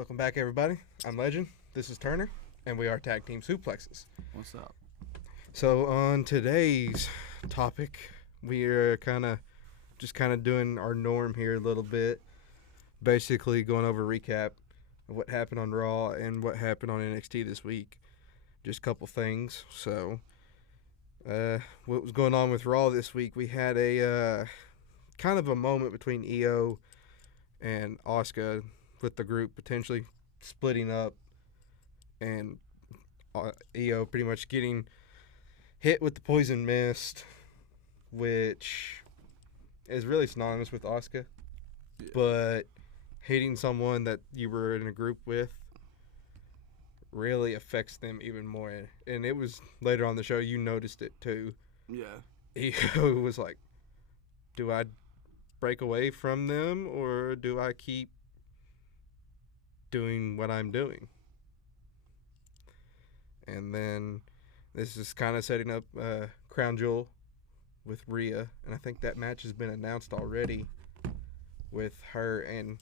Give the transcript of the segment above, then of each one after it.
Welcome back, everybody. I'm Legend. This is Turner, and we are Tag Team Suplexes. What's up? So on today's topic, we are kind of doing our norm here a little bit. Basically, going over a recap of what happened on Raw and what happened on NXT this week. Just a couple things. So, what was going on with Raw this week? We had a kind of a moment between EO and Asuka, with the group potentially splitting up, and EO pretty much getting hit with the poison mist, which is really synonymous with Asuka. Yeah. But hating someone that you were in a group with really affects them even more. And it was later on the show, you noticed it too. Yeah. EO was like, do I break away from them or do I keep doing what I'm doing? And then this is kind of setting up Crown Jewel with Rhea, and I think that match has been announced already with her and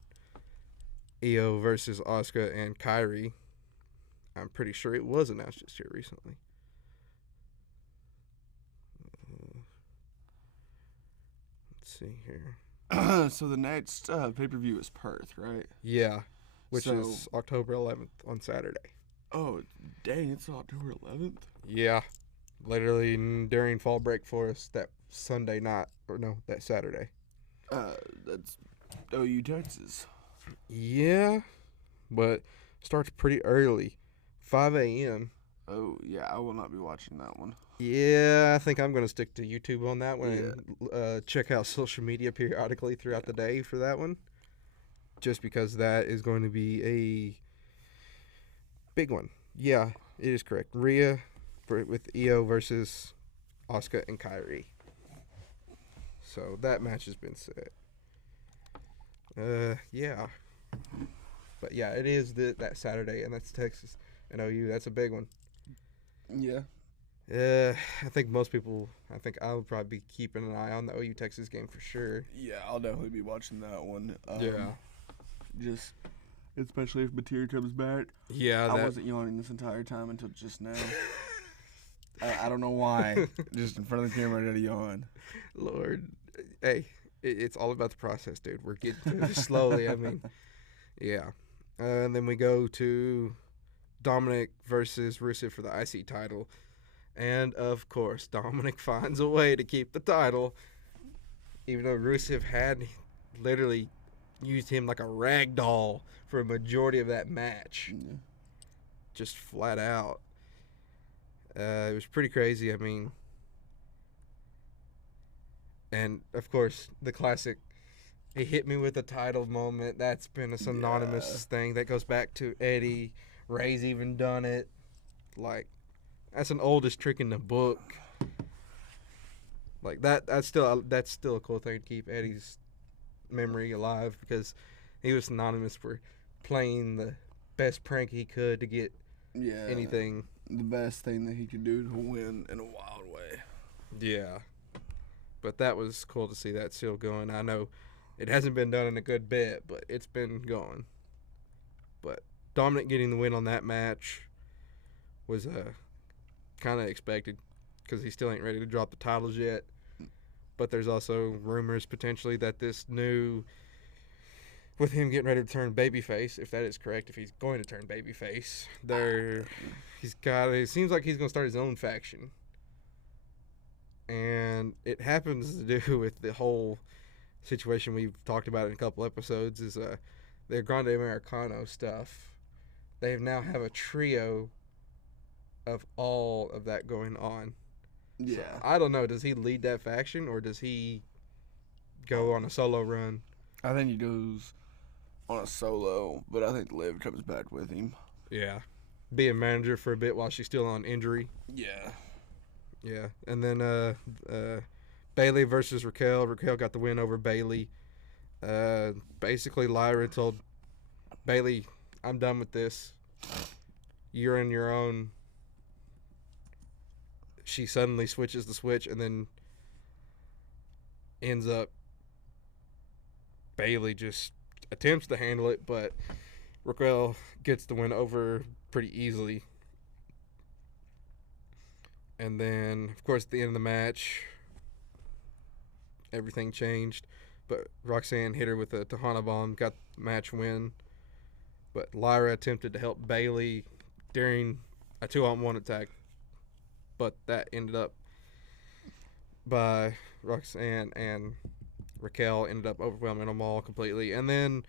EO versus Asuka and Kairi. I'm pretty sure it was announced just here recently. Let's see here. So the next pay-per-view is Perth, right? Yeah, which is October 11th on Saturday. Oh, dang, it's October 11th? Yeah, literally during fall break for us that Sunday night, or no, that Saturday. That's OU, Texas. Yeah, but starts pretty early, 5 a.m. Oh, yeah, I will not be watching that one. Yeah, I think I'm going to stick to YouTube on that one and check out social media periodically throughout the day for that one. Just because that is going to be a big one. Yeah, it is correct. Rhea with EO versus Asuka and Kairi. So that match has been set. Yeah. But yeah, it is that Saturday, and that's Texas and OU. That's a big one. Yeah. I think most people, I'll probably be keeping an eye on the OU Texas game for sure. Yeah, I'll definitely be watching that one. Yeah. Just, especially if Mateer comes back. Yeah, I wasn't yawning this entire time until just now. I don't know why. Just in front of the camera, I did a yawn. Lord, hey, it's all about the process, dude. We're getting through this slowly. I mean, yeah. And then we go to Dominic versus Rusev for the IC title. And, of course, Dominic finds a way to keep the title, even though Rusev had literally used him like a rag doll for a majority of that match. Yeah. Just flat out. It was pretty crazy. I mean, and, of course, the classic, he hit me with the title moment. That's been a synonymous thing. That goes back to Eddie. Ray's even done it. Like, that's an oldest trick in the book. Like, that's still a cool thing to keep Eddie's memory alive, because he was synonymous for playing the best prank he could to get anything. The best thing that he could do to win in a wild way. Yeah. But that was cool to see that still going. I know it hasn't been done in a good bit, but it's been going. But Dominic getting the win on that match was kind of expected, because he still ain't ready to drop the titles yet. But there's also rumors potentially that this new, with him getting ready to turn babyface, if that is correct, if he's going to turn babyface, it seems like he's going to start his own faction. And it happens to do with the whole situation we've talked about in a couple episodes, is their Grande Americano stuff. They now have a trio of all of that going on. Yeah. So, I don't know. Does he lead that faction, or does he go on a solo run? I think he goes on a solo, but I think Liv comes back with him. Yeah. Be a manager for a bit while she's still on injury. Yeah. Yeah. And then Bayley versus Raquel. Raquel got the win over Bayley. Basically, Lyra told Bayley, I'm done with this. You're in your own. She suddenly switches the switch and then ends up, Bayley just attempts to handle it, but Raquel gets the win over pretty easily. And then, of course, at the end of the match, everything changed. But Roxanne hit her with a Tejana bomb, got the match win. But Lyra attempted to help Bayley during a 2-on-1 attack. But that ended up by Roxanne and Raquel ended up overwhelming them all completely. And then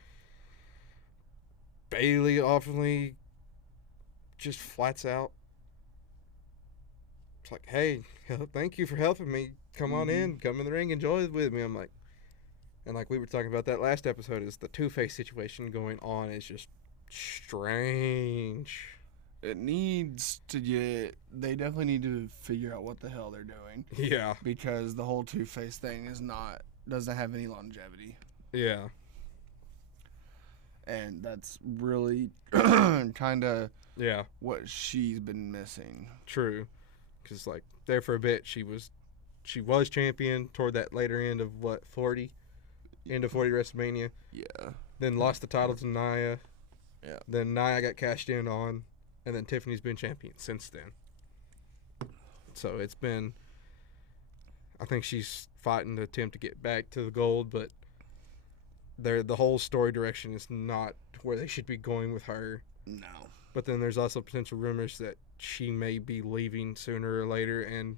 Bayley awfully just flats out. It's like, hey, thank you for helping me. Come on in, come in the ring, enjoy it with me. I'm like, and like we were talking about that last episode, is the Two-Face situation going on is just strange. It needs to get. They definitely need to figure out what the hell they're doing. Yeah. Because the whole Two-Face thing doesn't have any longevity. Yeah. And that's really kind of Yeah. what she's been missing. True. Because like there for a bit, she was champion toward that later end of what 40, end of 40 WrestleMania. Yeah. Then lost the title to Nia. Yeah. Then Nia got cashed in on, and then Tiffany's been champion since then. So it's been. I think she's fighting to attempt to get back to the gold, but the whole story direction is not where they should be going with her. No. But then there's also potential rumors that she may be leaving sooner or later and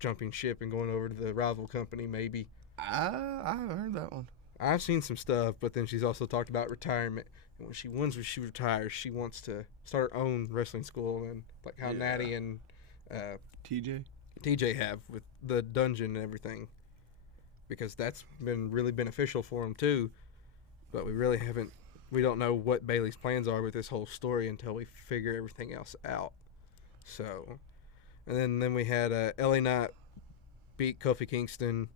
jumping ship and going over to the rival company, maybe. I heard that one. I've seen some stuff, but then she's also talked about retirement. And when she retires, she wants to start her own wrestling school, and like how Natty and TJ have with the dungeon and everything, because that's been really beneficial for them too. But we don't know what Bayley's plans are with this whole story until we figure everything else out. So, and then we had LA Knight beat Kofi Kingston.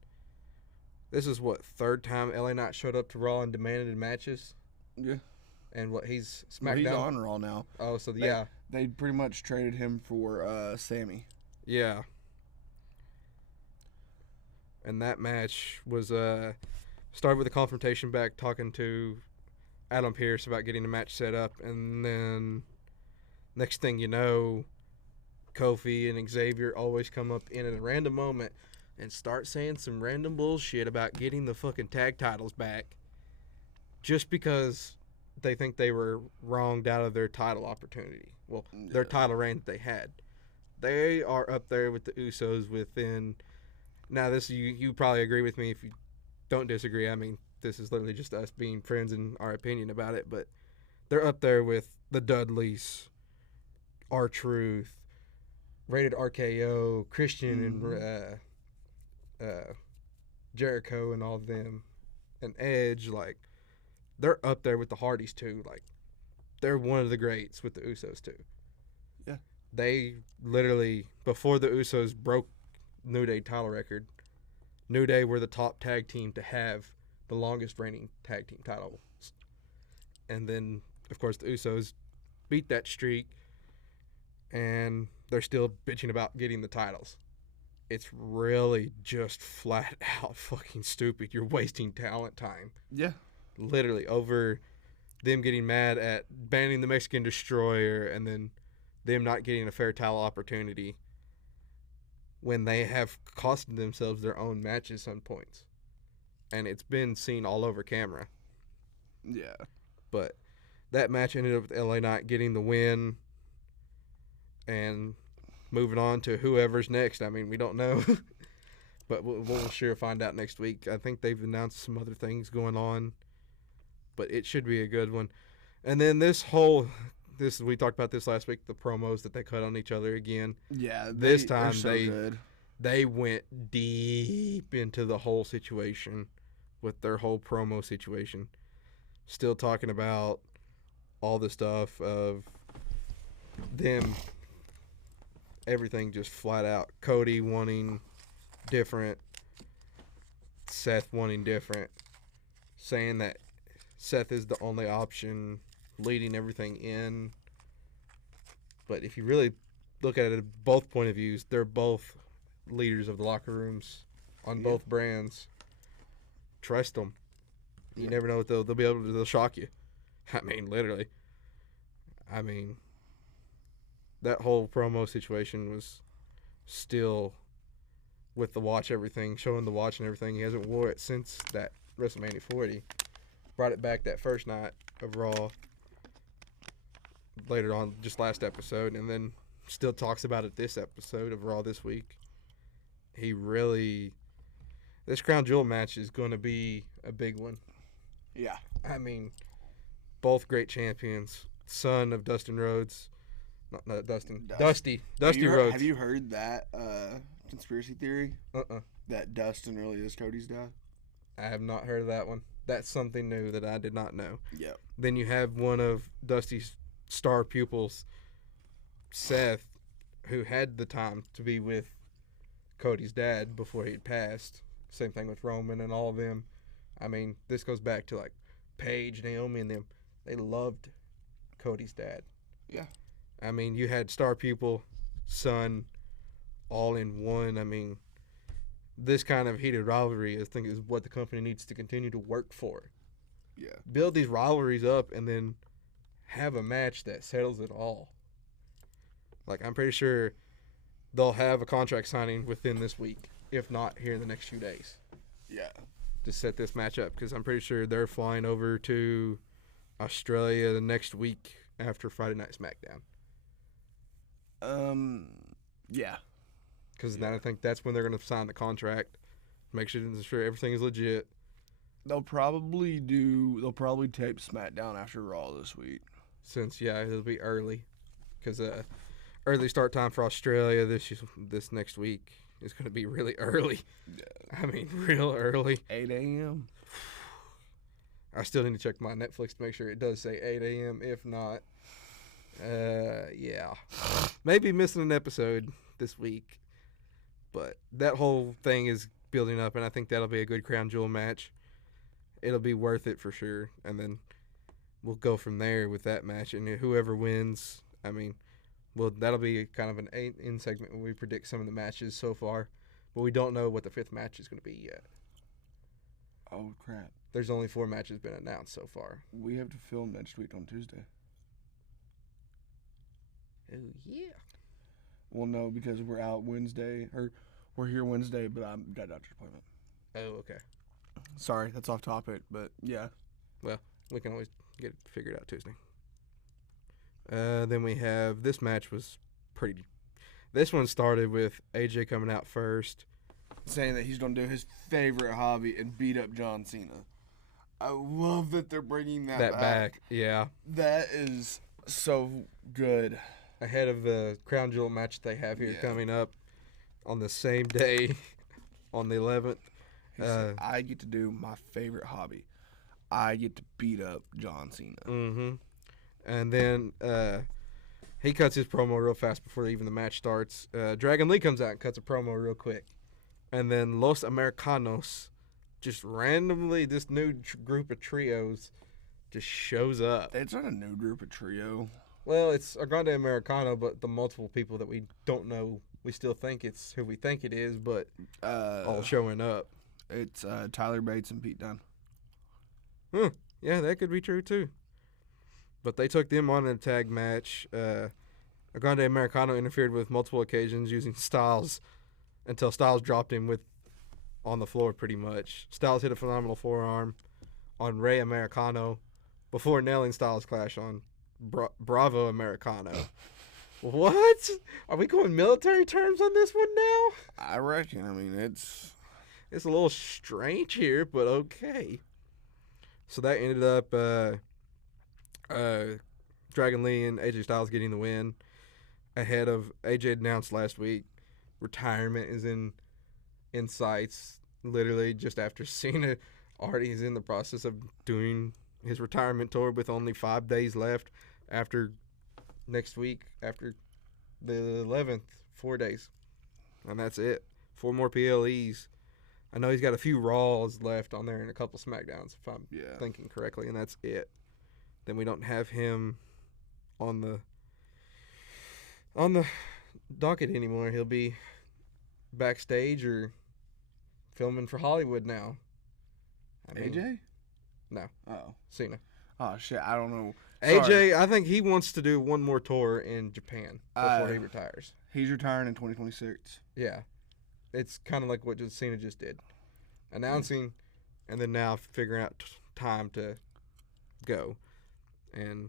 This is third time LA Knight showed up to Raw and demanded matches. Yeah. And he's SmackDown. Well, he's on Raw now. Oh, so They pretty much traded him for Sammy. Yeah. And that match was started with a confrontation back, talking to Adam Pearce about getting the match set up, and then next thing you know, Kofi and Xavier always come up in a random moment and start saying some random bullshit about getting the fucking tag titles back just because they think they were wronged out of their title opportunity. Well, their title reign that they had. They are up there with the Usos within. Now, this you probably agree with me. If you don't disagree, I mean, this is literally just us being friends and our opinion about it. But they're up there with the Dudleys, R-Truth, Rated RKO, Christian, and Jericho, and all of them, and Edge. Like, they're up there with the Hardys too. Like, they're one of the greats with the Usos too. Yeah. They literally, before the Usos broke New Day title record, New Day were the top tag team to have the longest reigning tag team titles. And then, of course, the Usos beat that streak, and they're still bitching about getting the titles. It's really just flat out fucking stupid. You're wasting talent time. Yeah. Literally, over them getting mad at banning the Mexican Destroyer and then them not getting a fair title opportunity when they have costed themselves their own matches some points. And it's been seen all over camera. Yeah. But that match ended up with LA Knight getting the win and moving on to whoever's next. I mean, we don't know. But we'll sure find out next week. I think they've announced some other things going on. But it should be a good one. And then we talked about this last week, the promos that they cut on each other again. Yeah, this time good. They went deep into the whole situation with their whole promo situation. Still talking about all the stuff of them, everything just flat out. Cody wanting different, Seth wanting different, saying that Seth is the only option, leading everything in. But if you really look at it at both point of views, they're both leaders of the locker rooms on both brands. Trust them. You never know what they'll be able to. They'll shock you. I mean, literally. I mean, that whole promo situation was still with the watch, everything, showing the watch and everything. He hasn't wore it since that WrestleMania 40. Brought it back that first night of Raw later on, just last episode, and then still talks about it this episode of Raw this week. He really, this Crown Jewel match is going to be a big one. Yeah. I mean, both great champions, son of Dustin Rhodes, not Dustin, Dusty Rhodes. Have you heard that conspiracy theory? Uh-uh. That Dustin really is Cody's dad? I have not heard of that one. That's something new that I did not know. Yep. Then you have one of Dusty's star pupils, Seth, who had the time to be with Cody's dad before he had passed. Same thing with Roman and all of them. I mean, this goes back to like Paige, Naomi, and them. They loved Cody's dad. Yeah. I mean, you had star pupil, son, all in one. I mean, this kind of heated rivalry, I think, is what the company needs to continue to work for. Yeah. Build these rivalries up and then have a match that settles it all. Like, I'm pretty sure they'll have a contract signing within this week, if not here in the next few days, Yeah. to set this match up. Because I'm pretty sure they're flying over to Australia the next week after Friday Night SmackDown. Yeah. Because then I think that's when they're going to sign the contract, make sure everything is legit. They'll probably tape SmackDown after Raw this week. Since, yeah, it'll be early. Because early start time for Australia this next week is going to be really early. Yeah. I mean, real early. 8 a.m. I still need to check my Netflix to make sure it does say 8 a.m. If not, yeah. Maybe missing an episode this week. But that whole thing is building up, and I think that'll be a good Crown Jewel match. It'll be worth it for sure. And then we'll go from there with that match. And whoever wins, I mean, well, that'll be kind of an in segment where we predict some of the matches so far. But we don't know what the fifth match is going to be yet. Oh, crap. There's only 4 matches been announced so far. We have to film next week on Tuesday. Oh, yeah. Well, no, because we're out Wednesday, or we're here Wednesday, but I've got a doctor's appointment. Oh, okay. Sorry, that's off topic, but yeah. Well, we can always get it figured out Tuesday. Then we have, this match was pretty, this one started with AJ coming out first. Saying that he's going to do his favorite hobby and beat up John Cena. I love that they're bringing that back. Yeah. That is so good. Ahead of the Crown Jewel match they have here coming up on the same day, on the 11th. I get to do my favorite hobby. I get to beat up John Cena. Mm-hmm. And then he cuts his promo real fast before even the match starts. Dragon Lee comes out and cuts a promo real quick. And then Los Americanos, just randomly, this new group of trios just shows up. It's not a new group of trio. Well, it's Grande Americano, but the multiple people that we don't know, we still think it's who we think it is, but all showing up. It's Tyler Bates and Pete Dunne. Yeah, that could be true, too. But they took them on in a tag match. Grande Americano interfered with multiple occasions using Styles until Styles dropped him on the floor pretty much. Styles hit a phenomenal forearm on Rey Americano before nailing Styles' clash on Bravo Americano. What? Are we going military terms on this one now? I reckon. I mean, it's a little strange here, but okay. So that ended up Dragon Lee and AJ Styles getting the win ahead of AJ announced last week. Retirement is in sights. Literally just after Cena already is in the process of doing his retirement tour with only 5 days left after next week, after the 11th, 4 days. And that's it. 4 more PLEs. I know he's got a few Raws left on there and a couple SmackDowns, if I'm thinking correctly, and that's it. Then we don't have him on the docket anymore. He'll be backstage or filming for Hollywood now. AJ? No. Oh. Cena. Oh shit, I don't know. AJ, I think he wants to do one more tour in Japan before he retires. He's retiring in 2026. Yeah, it's kind of like what Cena just did, announcing, and then now figuring out time to go. And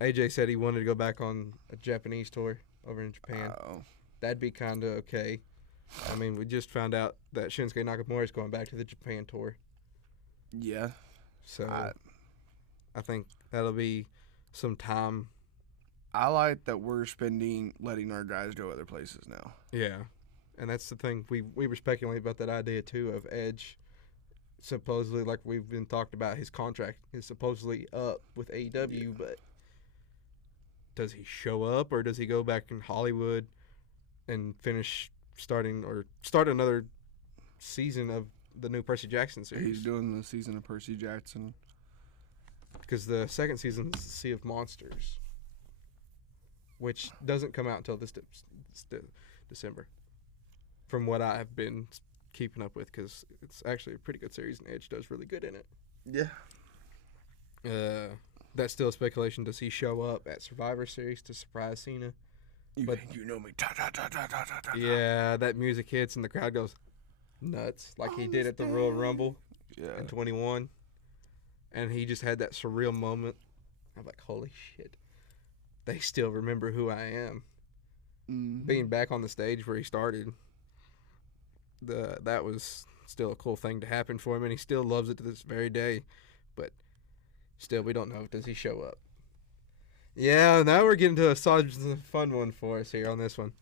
AJ said he wanted to go back on a Japanese tour over in Japan. That'd be kind of okay. I mean, we just found out that Shinsuke Nakamura is going back to the Japan tour. Yeah. So I think that'll be some time. I like that we're letting our guys go other places now. Yeah. And that's the thing. We were speculating about that idea, too, of Edge. Supposedly, like we've been talking about, his contract is supposedly up with AEW, but does he show up or does he go back in Hollywood and start another season of the new Percy Jackson series? He's doing the season of Percy Jackson. Because the second season is the Sea of Monsters, which doesn't come out until this December, from what I have been keeping up with, because it's actually a pretty good series, and Edge does really good in it. Yeah. That's still speculation. Does he show up at Survivor Series to surprise Cena? You know me. Yeah, that music hits and the crowd goes nuts, like he did at the Royal Rumble in 21. And he just had that surreal moment. I'm like, holy shit. They still remember who I am. Mm-hmm. Being back on the stage where he started, that was still a cool thing to happen for him, and he still loves it to this very day. But still, we don't know. Does he show up? Yeah, now we're getting to a fun one for us here on this one.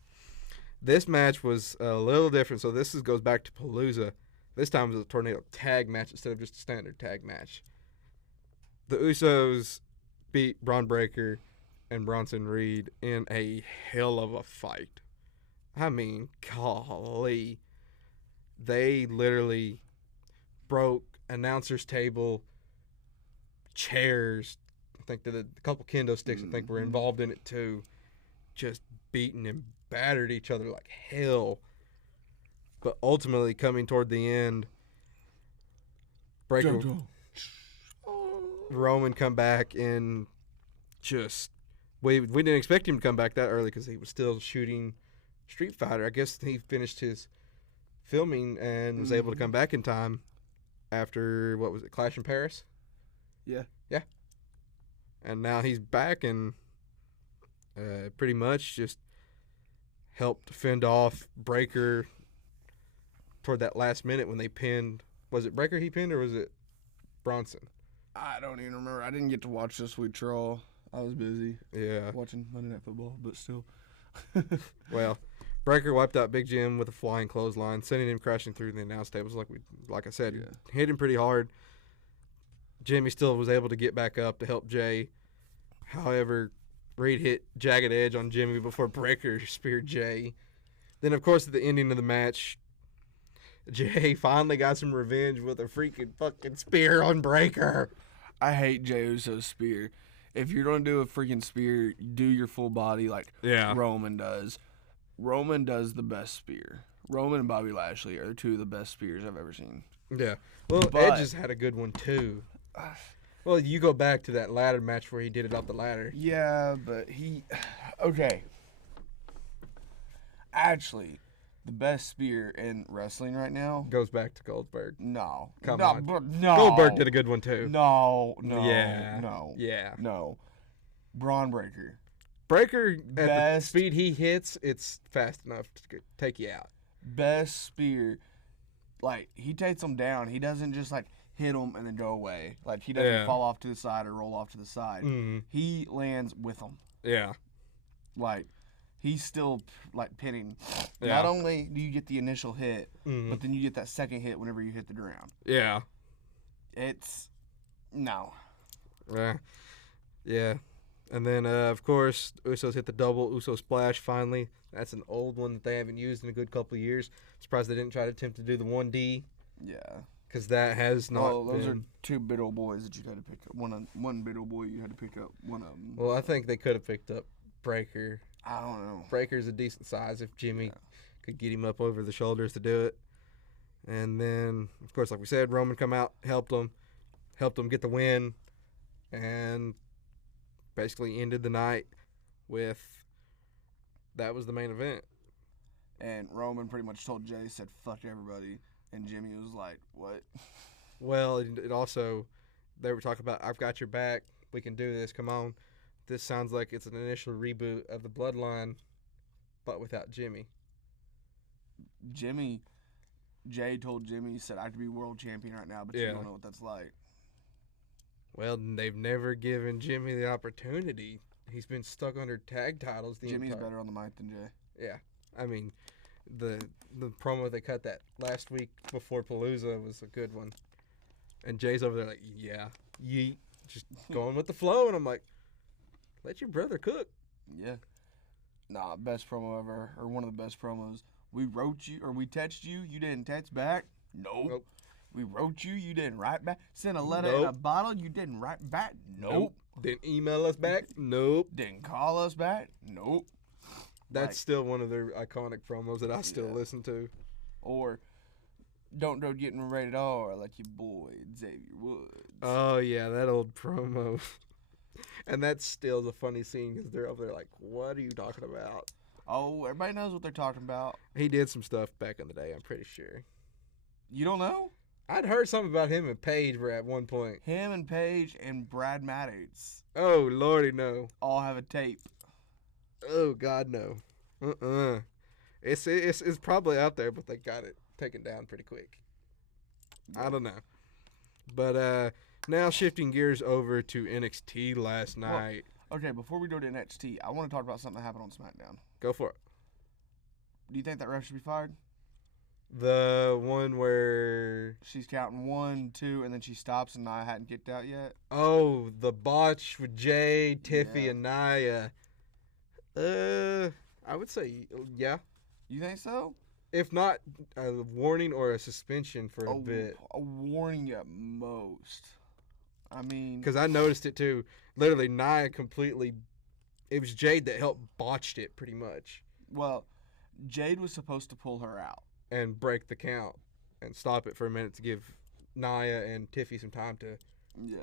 This match was a little different. So this goes back to Palooza. This time it was a tornado tag match instead of just a standard tag match. The Usos beat Braun Breaker and Bronson Reed in a hell of a fight. I mean, golly. They literally broke announcer's table, chairs. I think that a couple kendo sticks, I think, were involved in it too. Just beating and battered each other like hell. But ultimately, coming toward the end, Breaker, Roman come back and just we didn't expect him to come back that early because he was still shooting Street Fighter. I guess he finished his filming and was able to come back in time after, what was it, Clash in Paris? Yeah. And now he's back and pretty much just helped fend off Breaker toward that last minute when they pinned. Was it Breaker he pinned or was it Bronson? I don't even remember. I didn't get to watch this week, Troll. I was busy. Yeah. Watching Monday Night Football, but still. Well, Breaker wiped out Big Jim with a flying clothesline, sending him crashing through the announce tables like I said. Hit him pretty hard. Jimmy still was able to get back up to help Jay. However, Reed hit Jagged Edge on Jimmy before Breaker speared Jay. Then, of course, at the ending of the match, Jay finally got some revenge with a freaking fucking spear on Breaker. I hate Jey Uso's spear. If you're going to do a freaking spear, do your full body like Roman does. Roman does the best spear. Roman and Bobby Lashley are two of the best spears I've ever seen. Yeah. Well, Edge has had a good one, too. Well, you go back to that ladder match where he did it off the ladder. Yeah, but okay. Actually, the best spear in wrestling right now goes back to Goldberg. No. Come on. No. Goldberg did a good one, too. No. Yeah. No. Yeah. No. Braun Breaker. Breaker, at the speed he hits, it's fast enough to take you out. Best spear. Like, he takes them down. He doesn't just, like, hit them and then go away. Like, he doesn't fall off to the side or roll off to the side. Mm-hmm. He lands with them. Yeah. Like, he's still, like, pinning. Yeah. Not only do you get the initial hit, but then you get that second hit whenever you hit the ground. Yeah. No. Yeah. And then, of course, Usos hit the double Uso splash finally. That's an old one that they haven't used in a good couple of years. Surprised they didn't try to attempt to do the 1D. Yeah. Because that has not those are two big old boys that you had to pick up. One big old boy you had to pick up. One of them. Well, I think they could have picked up Breaker. I don't know. Breaker's a decent size if Jimmy could get him up over the shoulders to do it. And then, of course, like we said, Roman come out, helped him get the win. and basically ended the night with that was the main event. And Roman pretty much told Jay, said, fuck everybody. And Jimmy was like, what? Well, it also, they were talking about, I've got your back. We can do this. Come on. This sounds like it's an initial reboot of the Bloodline, but without Jimmy. Jay told Jimmy, he said, I could be world champion right now, but you don't know what that's like. Well, they've never given Jimmy the opportunity. He's been stuck under tag titles. Jimmy's better on the mic than Jay. Yeah. I mean, the promo they cut that last week before Palooza was a good one. And Jay's over there like, yeah, yeet, just going with the flow. And I'm like, let your brother cook. Yeah. Nah, best promo ever, or one of the best promos. We wrote you, or we texted you, you didn't text back? Nope. We wrote you, you didn't write back? Sent a letter in a bottle, you didn't write back? Nope. Didn't email us back? Nope. Didn't call us back? Nope. That's still one of their iconic promos that I still listen to. Or, don't go getting rated R like your boy Xavier Woods. Oh, yeah, that old promo. And that's still the funny scene because they're over there like, what are you talking about? Oh, everybody knows what they're talking about. He did some stuff back in the day, I'm pretty sure. You don't know? I'd heard something about him and Paige at one point. Him and Paige and Brad Maddox. Oh, Lordy, no. All have a tape. Oh, God, no. It's probably out there, but they got it taken down pretty quick. I don't know. But now shifting gears over to NXT last night. Well, okay, before we go to NXT, I want to talk about something that happened on SmackDown. Go for it. Do you think that ref should be fired? The one where she's counting 1, 2, and then she stops and Nia hadn't kicked out yet? Oh, the botch with Jay, Tiffy, and Nia. I would say, yeah. You think so? If not a warning or a suspension for a bit. A warning at most. I mean... Because I noticed it too. Literally, Nia completely... It was Jade that helped botched it pretty much. Well, Jade was supposed to pull her out. And break the count. And stop it for a minute to give Nia and Tiffy some time to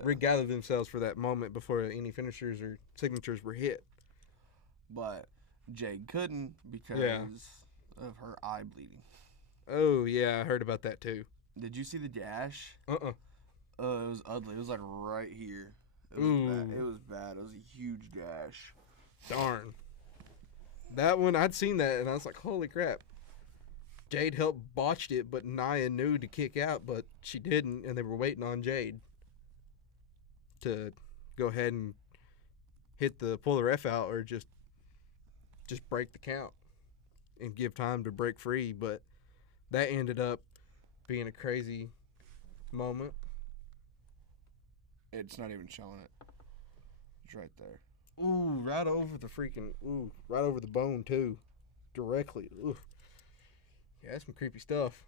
regather themselves for that moment before any finishers or signatures were hit. But Jade couldn't because of her eye bleeding. Oh, yeah, I heard about that too. Did you see the gash? It was ugly. It was like right here. It was bad. It was bad. It was a huge gash. Darn. That one, I'd seen that, and I was like, holy crap. Jade helped botched it, but Nia knew to kick out, but she didn't, and they were waiting on Jade to go ahead and pull the ref out or just break the count and give time to break free. But that ended up being a crazy moment. It's not even showing it. It's right there. Ooh, right over the bone too. Directly. Ooh. Yeah, that's some creepy stuff.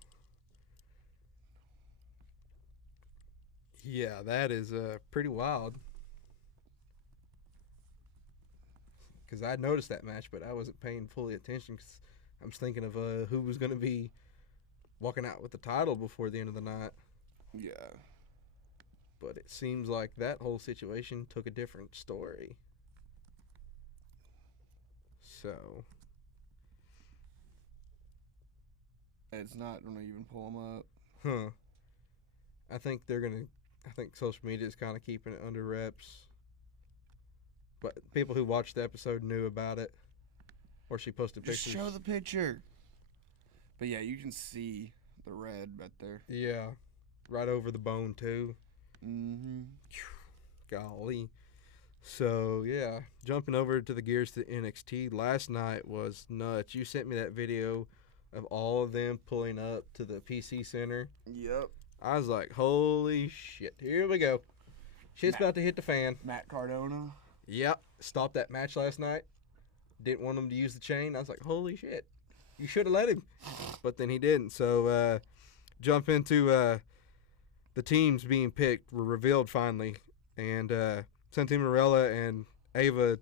Yeah, that is pretty wild. Because I noticed that match, but I wasn't paying fully attention because I was thinking of who was going to be walking out with the title before the end of the night. Yeah. But it seems like that whole situation took a different story. So. It's not going to even pull them up. Huh. I think social media is kind of keeping it under wraps. But people who watched the episode knew about it. Or she posted pictures. Just show the picture. But yeah, you can see the red right there. Yeah. Right over the bone, too. Mm-hmm. Golly. So, yeah. Jumping over to the gears to NXT. Last night was nuts. You sent me that video of all of them pulling up to the PC Center. Yep. I was like, holy shit. Here we go. Shit's about to hit the fan. Matt Cardona. Yep. Stopped that match last night. Didn't want him to use the chain. I was like, holy shit. You should have let him. But then he didn't. So, jump into the teams being picked were revealed finally. And Santino Marella and Ava,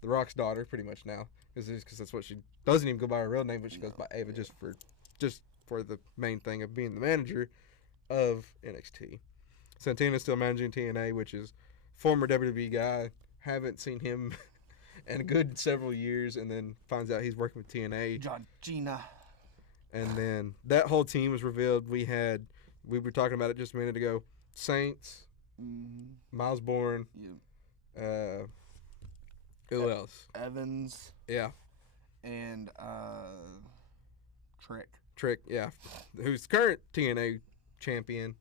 the Rock's daughter, pretty much now. Because that's what she doesn't even go by her real name, but she goes by Ava just for the main thing of being the manager of NXT. Santina's still managing TNA, which is former WWE guy. Haven't seen him in a good several years, and then finds out he's working with TNA. John Cena. And then that whole team was revealed. We were talking about it just a minute ago. Saints, Miles Bourne. Yep. Who else? Evans. Yeah. And Trick, yeah. Who's current TNA champion,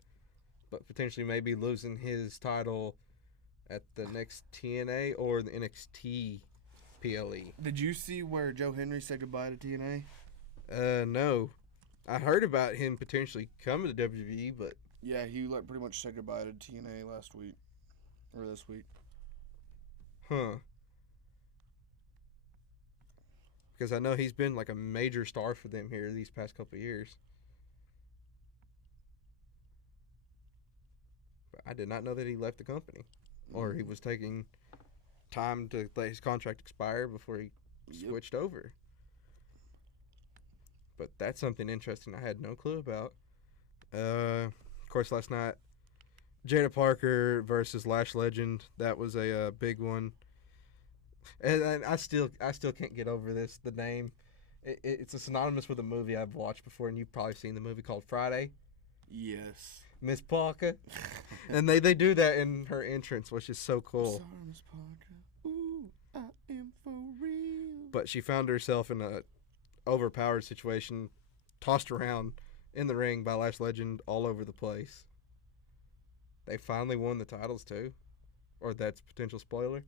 but potentially maybe losing his title at the next TNA or the NXT PLE. Did you see where Joe Henry said goodbye to TNA? No. I heard about him potentially coming to WWE, but... Yeah, he pretty much said goodbye to TNA last week. Or this week. Huh. Because I know he's been like a major star for them here these past couple of years. But I did not know that he left the company. Or he was taking time to let his contract expire before he switched over. But that's something interesting I had no clue about. Of course, last night, Jada Parker versus Lash Legend. That was a big one. And I still can't get over this. The name, it's synonymous with a movie I've watched before, and you've probably seen the movie called Friday. Yes. Miss Parker. And they do that in her entrance, which is so cool. Sorry, Miss Parker. Ooh, I am for real. But she found herself in a overpowered situation, tossed around in the ring by Lash Legend all over the place. They finally won the titles too, or that's a potential spoiler.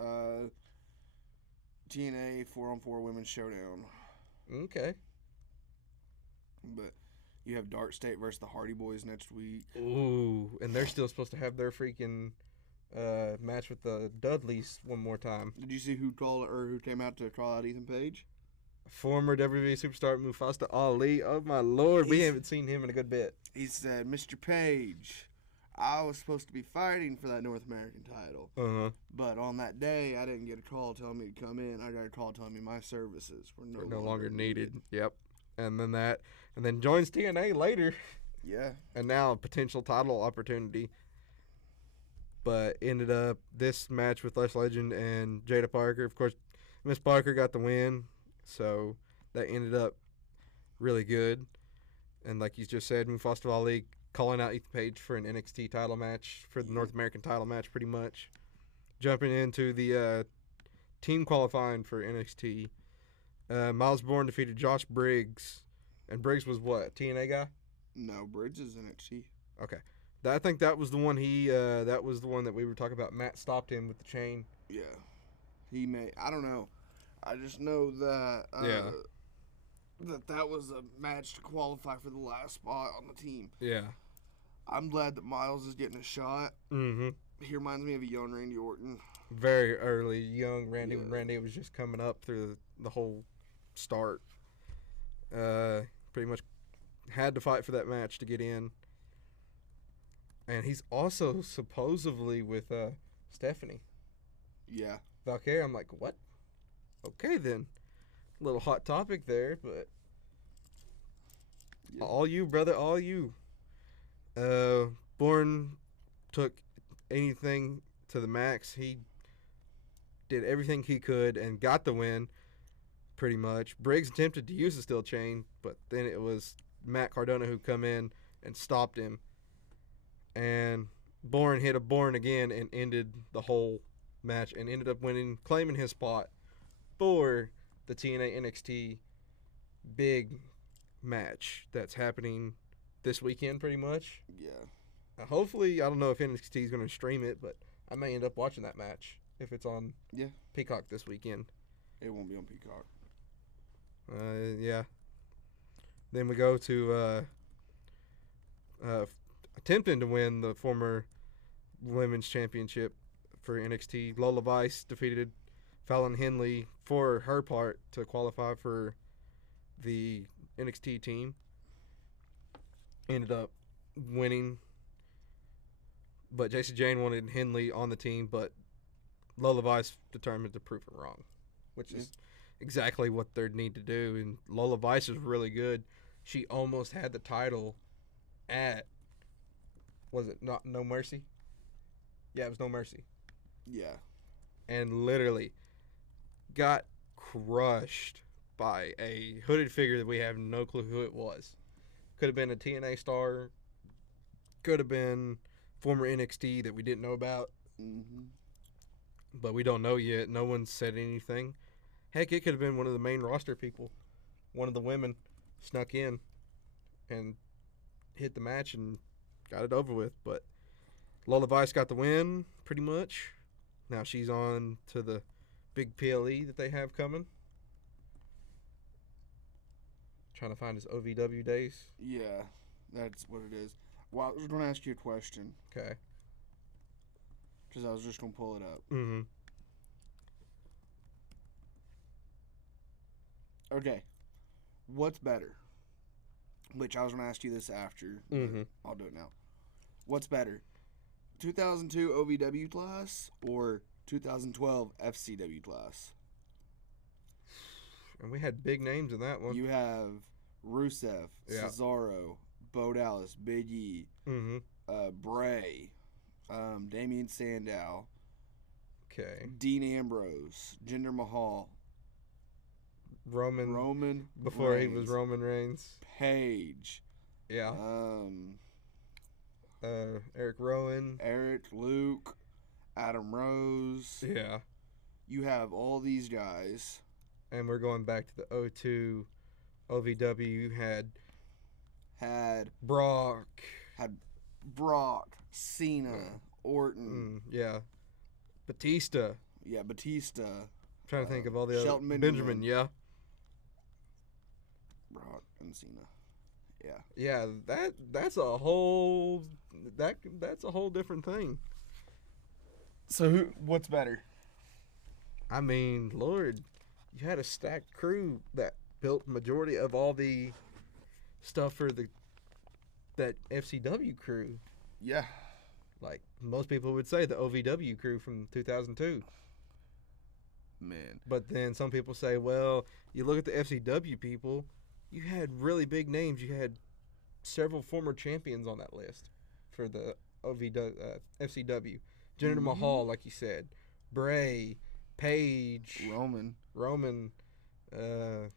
TNA 4-on-4 Women's Showdown. Okay. But you have Dark State versus the Hardy Boys next week. Ooh, and they're still supposed to have their freaking match with the Dudleys one more time. Did you see who came out to call out Ethan Page? Former WWE superstar Mufasa Ali. Oh my lord, we haven't seen him in a good bit. He said, "Mr. Page, I was supposed to be fighting for that North American title. But on that day, I didn't get a call telling me to come in. I got a call telling me my services were no longer needed." Yep. And then joins TNA later. Yeah. And now a potential title opportunity. But ended up this match with Lash Legend and Jada Parker. Of course, Miss Parker got the win. So that ended up really good. And like you just said, Mufasa Ali calling out Ethan Page for an NXT title match, for the North American title match pretty much. Jumping into the team qualifying for NXT. Miles Bourne defeated Josh Briggs. And Briggs was what, TNA guy? No, Briggs is NXT. Okay. I think that was the one that was the one that we were talking about. Matt stopped him with the chain. Yeah. I don't know. I just know that that was a match to qualify for the last spot on the team. Yeah. I'm glad that Miles is getting a shot. Mm-hmm. He reminds me of a young Randy Orton. Very early, young Randy. When Randy was just coming up through the whole start. Pretty much had to fight for that match to get in. And he's also supposedly with Stephanie. Yeah. Valkyrie. I'm like, what? Okay, then. Little hot topic there, but all you, brother, all you. Bourne took anything to the max. He did everything he could and got the win, pretty much. Briggs attempted to use the steel chain, but then it was Matt Cardona who come in and stopped him. And Bourne hit a Bourne again and ended the whole match and ended up winning, claiming his spot for the TNA NXT big match that's happening this weekend pretty much. Yeah. Hopefully, I don't know if NXT is going to stream it, but I may end up watching that match if it's on Peacock this weekend. It won't be on Peacock. Yeah. Then we go to attempting to win the former women's championship for NXT. Lola Vice defeated Fallon Henley for her part to qualify for the NXT team. Ended up winning. But Jacy Jane wanted Henley on the team, but Lola Vice determined to prove her wrong, which is exactly what they need to do. And Lola Vice is really good. She almost had the title at, was it not No Mercy? Yeah, it was No Mercy. Yeah. And literally got crushed by a hooded figure that we have no clue who it was. Could have been a TNA star. Could have been former NXT that we didn't know about. Mm-hmm. But we don't know yet. No one said anything. Heck, it could have been one of the main roster people. One of the women snuck in and hit the match and got it over with. But Lola Vice got the win, pretty much. Now she's on to the big PLE that they have coming. Trying to find his OVW days. Yeah, that's what it is. Well, I was going to ask you a question. Okay. Because I was just going to pull it up. Mm-hmm. Okay. What's better? Which I was going to ask you this after. Mm-hmm. I'll do it now. What's better? 2002 OVW class or 2012 FCW class? And we had big names in that one. You have Rusev, Cesaro, Bo Dallas, Big E, Bray, Damian Sandow, Dean Ambrose, Jinder Mahal, Roman before Reigns. He was Roman Reigns, Paige, Eric Rowan, Luke, Adam Rose. Yeah. You have all these guys. And we're going back to the 02 OVW. You had Brock. Cena, Orton. Batista. Yeah, Batista. I'm trying to think of all the Shelton other. Benjamin, yeah. Brock and Cena. Yeah. Yeah, that's a whole different thing. So what's better? I mean, Lord, you had a stacked crew that built majority of all the stuff for that FCW crew. Yeah. Like most people would say, the OVW crew from 2002. Man. But then some people say, well, you look at the FCW people, you had really big names. You had several former champions on that list for the FCW. Jinder Mahal, like you said. Bray, Paige. Roman.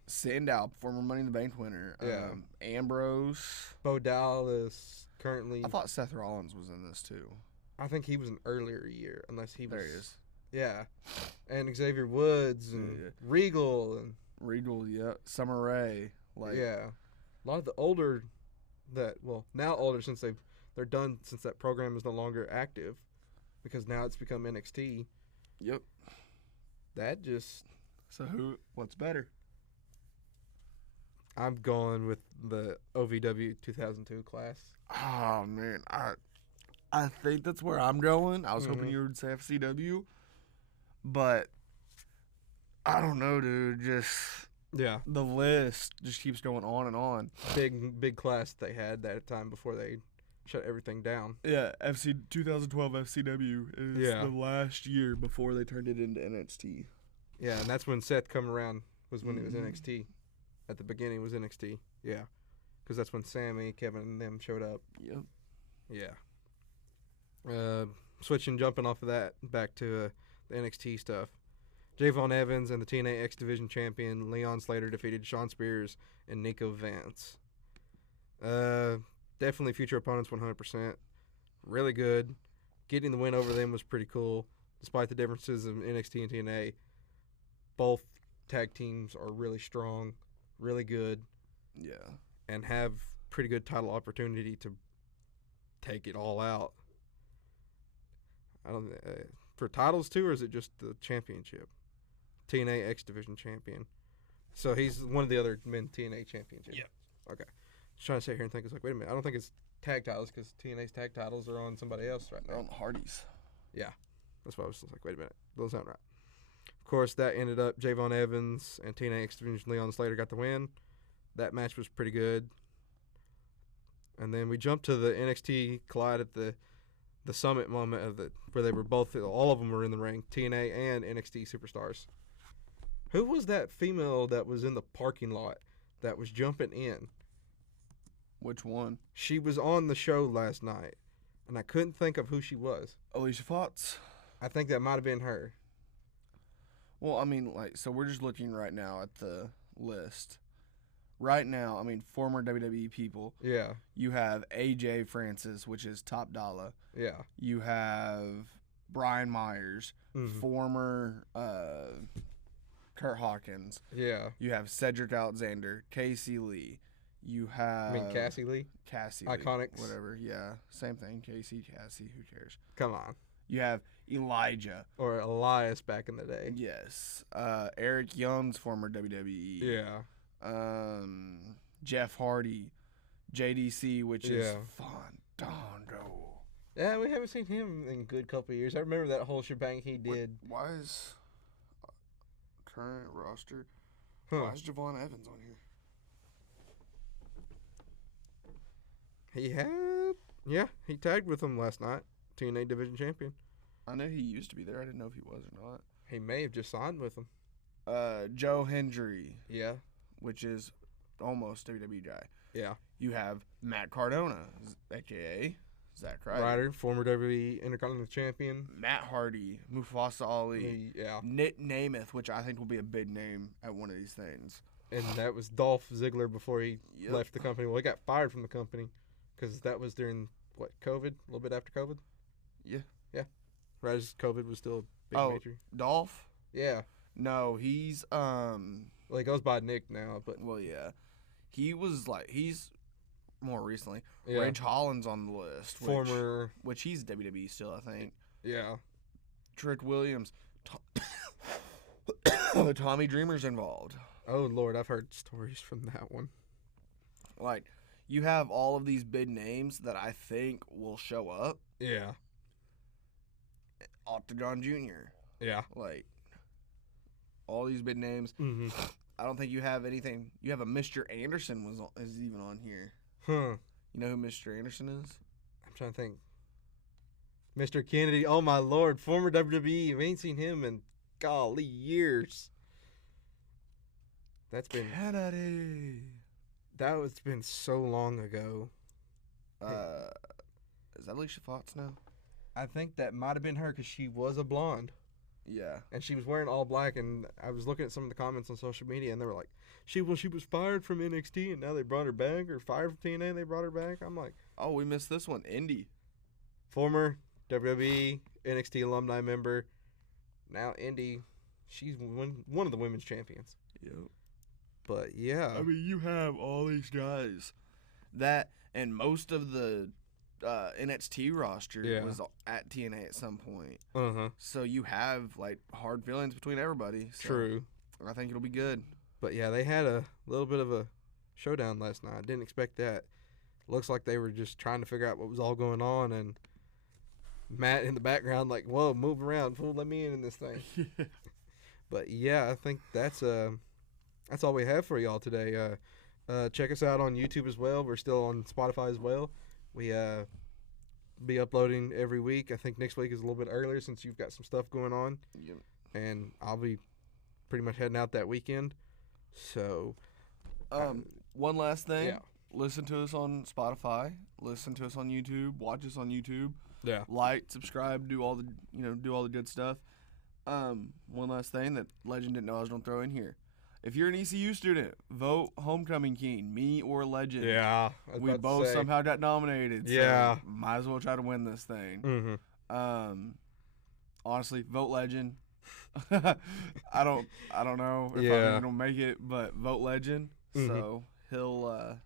Sandow, former Money in the Bank winner. Ambrose. Bo Dallas, currently. I thought Seth Rollins was in this too. I think he was an earlier year, unless he was. There he is. Yeah. And Xavier Woods and Regal. Summer Rae. A lot of the older now older since they're done since that program is no longer active because now it's become NXT. Yep. That just... So what's better? I'm going with the OVW 2002 class. Oh, man. I think that's where I'm going. I was hoping you would say FCW. But I don't know, dude. The list just keeps going on and on. Big class they had that time before they shut everything down. Yeah, 2012 FCW is the last year before they turned it into NXT. Yeah, and that's when Seth come around was when it was NXT. At the beginning it was NXT. Yeah, because that's when Sammy, Kevin, and them showed up. Yep. Yeah. Jumping off of that back to the NXT stuff. Javon Evans and the TNA X Division champion Leon Slater defeated Sean Spears and Nico Vance. Definitely future opponents 100%. Really good. Getting the win over them was pretty cool. Despite the differences in NXT and TNA, both tag teams are really strong, really good. Yeah. And have pretty good title opportunity to take it all out. I don't for titles too, or is it just the championship? TNA X Division champion. So he's one of the other men TNA championships. Yeah. Okay. Just trying to sit here and think, it's like, wait a minute. I don't think it's tag titles because TNA's tag titles are on somebody else right now. They're on the Hardys. Yeah. That's why I was like, wait a minute. Those sound right. Of course, that ended up Javon Evans and TNA X Division Leon Slater got the win. That match was pretty good. And then we jumped to the NXT collide at the summit moment of where they were all of them were in the ring, TNA and NXT superstars. Who was that female that was in the parking lot that was jumping in? Which one? She was on the show last night. and I couldn't think of who she was. Alicia Fox. I think that might have been her. Well, I mean, like, so we're just looking right now at the list. Right now, I mean, former WWE people. Yeah. You have AJ Francis, which is Top Dollar. Yeah. You have Brian Myers, former Kurt Hawkins. Yeah. You have Cedric Alexander, Casey Lee. You have... I mean, Cassie Lee? Cassie Iconics. Lee. Whatever, yeah. Same thing. Casey, who cares? Come on. You have Elijah. Or Elias back in the day. Yes. Eric Young's former WWE. Yeah. Jeff Hardy. JDC, which is Fandango. Yeah, we haven't seen him in a good couple of years. I remember that whole shebang he did. Why is current roster? Why is Javon Evans on here? He tagged with him last night. TNA Division Champion. I know he used to be there. I didn't know if he was or not. He may have just signed with him. Joe Hendry. Yeah. Which is almost WWE guy. Yeah. You have Matt Cardona, a.k.a. Zack Ryder, former WWE Intercontinental Champion. Matt Hardy, Mufasa Ali. Yeah. Nick Namath, which I think will be a big name at one of these things. And that was Dolph Ziggler before he left the company. Well, he got fired from the company because that was during, COVID? A little bit after COVID? Yeah. Yeah. Right as COVID was still a big major. Dolph? Yeah. No, he's, Well, he goes by Nick now, but... Well, yeah. He's more recently. Yeah. Ridge Holland's on the list. Which he's WWE still, I think. Yeah. Trick Williams. Tommy Dreamer's involved. Oh, Lord, I've heard stories from that one. Like, you have all of these big names that I think will show up. Yeah. Octagon Jr. Yeah. Like, all these big names. Mm-hmm. I don't think you have anything. You have a Mr. Anderson is even on here. Huh. You know who Mr. Anderson is? I'm trying to think. Mr. Kennedy. Oh, my Lord. Former WWE. We ain't seen him in, golly, years. That's been... Kennedy. That's been so long ago. Is that Alicia Fox now? I think that might have been her because she was a blonde. Yeah. And she was wearing all black, and I was looking at some of the comments on social media, and they were like, she was fired from NXT, and now they brought her back, or fired from TNA, and they brought her back. I'm like... Oh, we missed this one. Indy. Former WWE NXT alumni member. Now Indy. She's one of the women's champions. Yep. But, yeah. I mean, you have all these guys. That, and most of the NXT roster was at TNA at some point. Uh-huh. So you have, like, hard feelings between everybody. So True. I think it'll be good. But, yeah, they had a little bit of a showdown last night. I didn't expect that. Looks like they were just trying to figure out what was all going on, and Matt in the background like, whoa, move around, fool, let me in this thing. Yeah. But, yeah, I think that's all we have for y'all today. Check us out on YouTube as well. We're still on Spotify as well. We be uploading every week. I think next week is a little bit earlier since you've got some stuff going on. Yep. And I'll be pretty much heading out that weekend. So, one last thing. Yeah. Listen to us on Spotify. Listen to us on YouTube. Watch us on YouTube. Yeah. Like, subscribe, do all the good stuff. One last thing that Legend didn't know I was gonna throw in here. If you're an ECU student, vote Homecoming King, me or Legend. Yeah. We both somehow got nominated. So Yeah. might as well try to win this thing. Mm-hmm. Honestly, vote Legend. I don't know if I'm even gonna make it, but vote Legend. Mm-hmm. So he'll.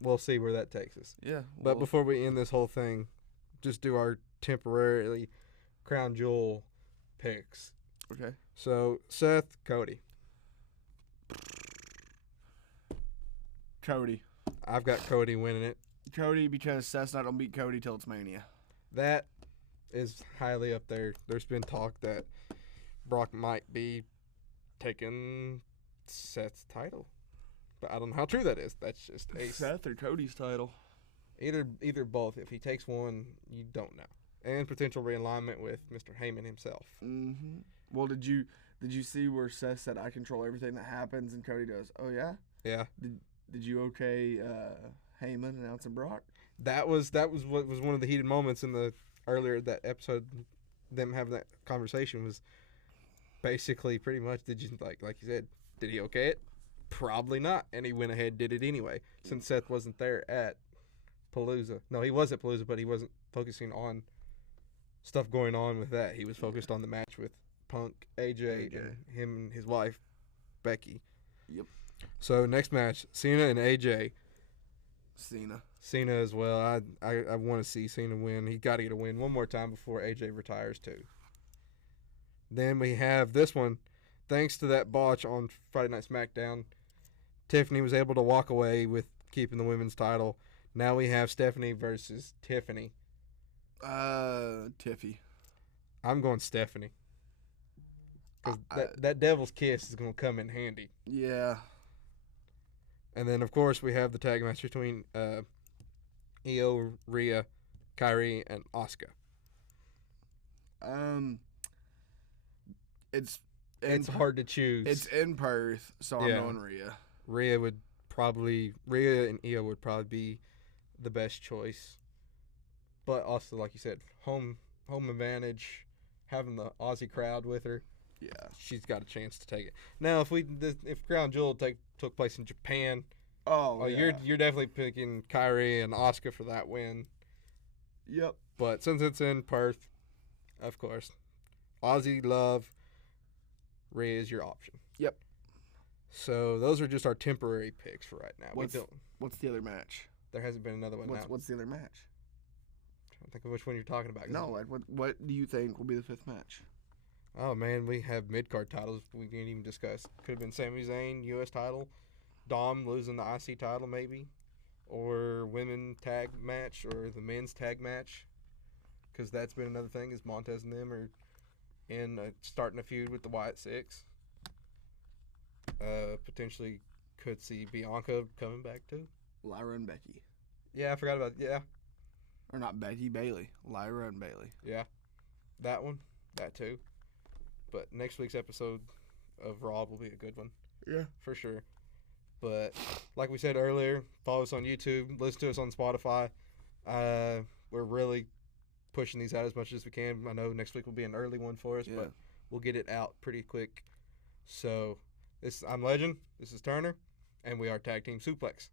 We'll see where that takes us. Yeah. But before we end this whole thing, just do our temporarily crown jewel picks. Okay. So Seth, Cody. Cody. I've got Cody winning it. Cody, because Seth's not gonna beat Cody till it's Mania. That is highly up there. There's been talk that Brock might be taking Seth's title, but I don't know how true that is. That's just Seth or Cody's title. Either both. If he takes one, you don't know. And potential realignment with Mr. Heyman himself. Mm-hmm. Well, did you see where Seth said, "I control everything that happens," and Cody goes, "Oh yeah." Yeah. Did you okay Heyman announcing Brock? That was what was one of the heated moments in the earlier that episode. Them having that conversation was basically pretty much, did you like you said, did he okay it? Probably not, and he went ahead and did it anyway. Since Seth wasn't there at Palooza. No, he was at Palooza, but he wasn't focusing on stuff going on with that. He was focused on the match with Punk, AJ, and him and his wife, Becky. Yep. So next match, Cena and AJ. Cena as well. I want to see Cena win. He got to get a win one more time before AJ retires too. Then we have this one. Thanks to that botch on Friday Night SmackDown, Tiffany was able to walk away with keeping the women's title. Now we have Stephanie versus Tiffany. Tiffy. I'm going Stephanie. Because that devil's kiss is going to come in handy. Yeah. And then, of course, we have the tag match between Io, Rhea, Kyrie, and Asuka. It's hard to choose. It's in Perth, so I'm going Rhea. Rhea and Io would probably be the best choice. But also, like you said, home advantage, having the Aussie crowd with her. Yeah, she's got a chance to take it. Now, if Crown Jewel took place in Japan, you're definitely picking Kyrie and Asuka for that win. Yep. But since it's in Perth, of course, Aussie love, Rhea is your option. Yep. So those are just our temporary picks for right now. What's the other match? There hasn't been another one. What's the other match? I'm trying to think of which one you're talking about. No, what do you think will be the fifth match? Oh man, we have mid-card titles we didn't even discuss. Could have been Sami Zayn U.S. title, Dom losing the IC title maybe, or women tag match or the men's tag match, because that's been another thing. Is Montez and them are in starting a feud with the Wyatt Six. Potentially could see Bianca coming back too. Lyra and Becky. Yeah, I forgot about Or not Becky, Bailey. Lyra and Bailey. Yeah, that one, that too. But next week's episode of Raw will be a good one. Yeah. For sure. But like we said earlier, follow us on YouTube. Listen to us on Spotify. We're really pushing these out as much as we can. I know next week will be an early one for us, but we'll get it out pretty quick. So I'm Legend. This is Turner. And we are Tag Team Suplex.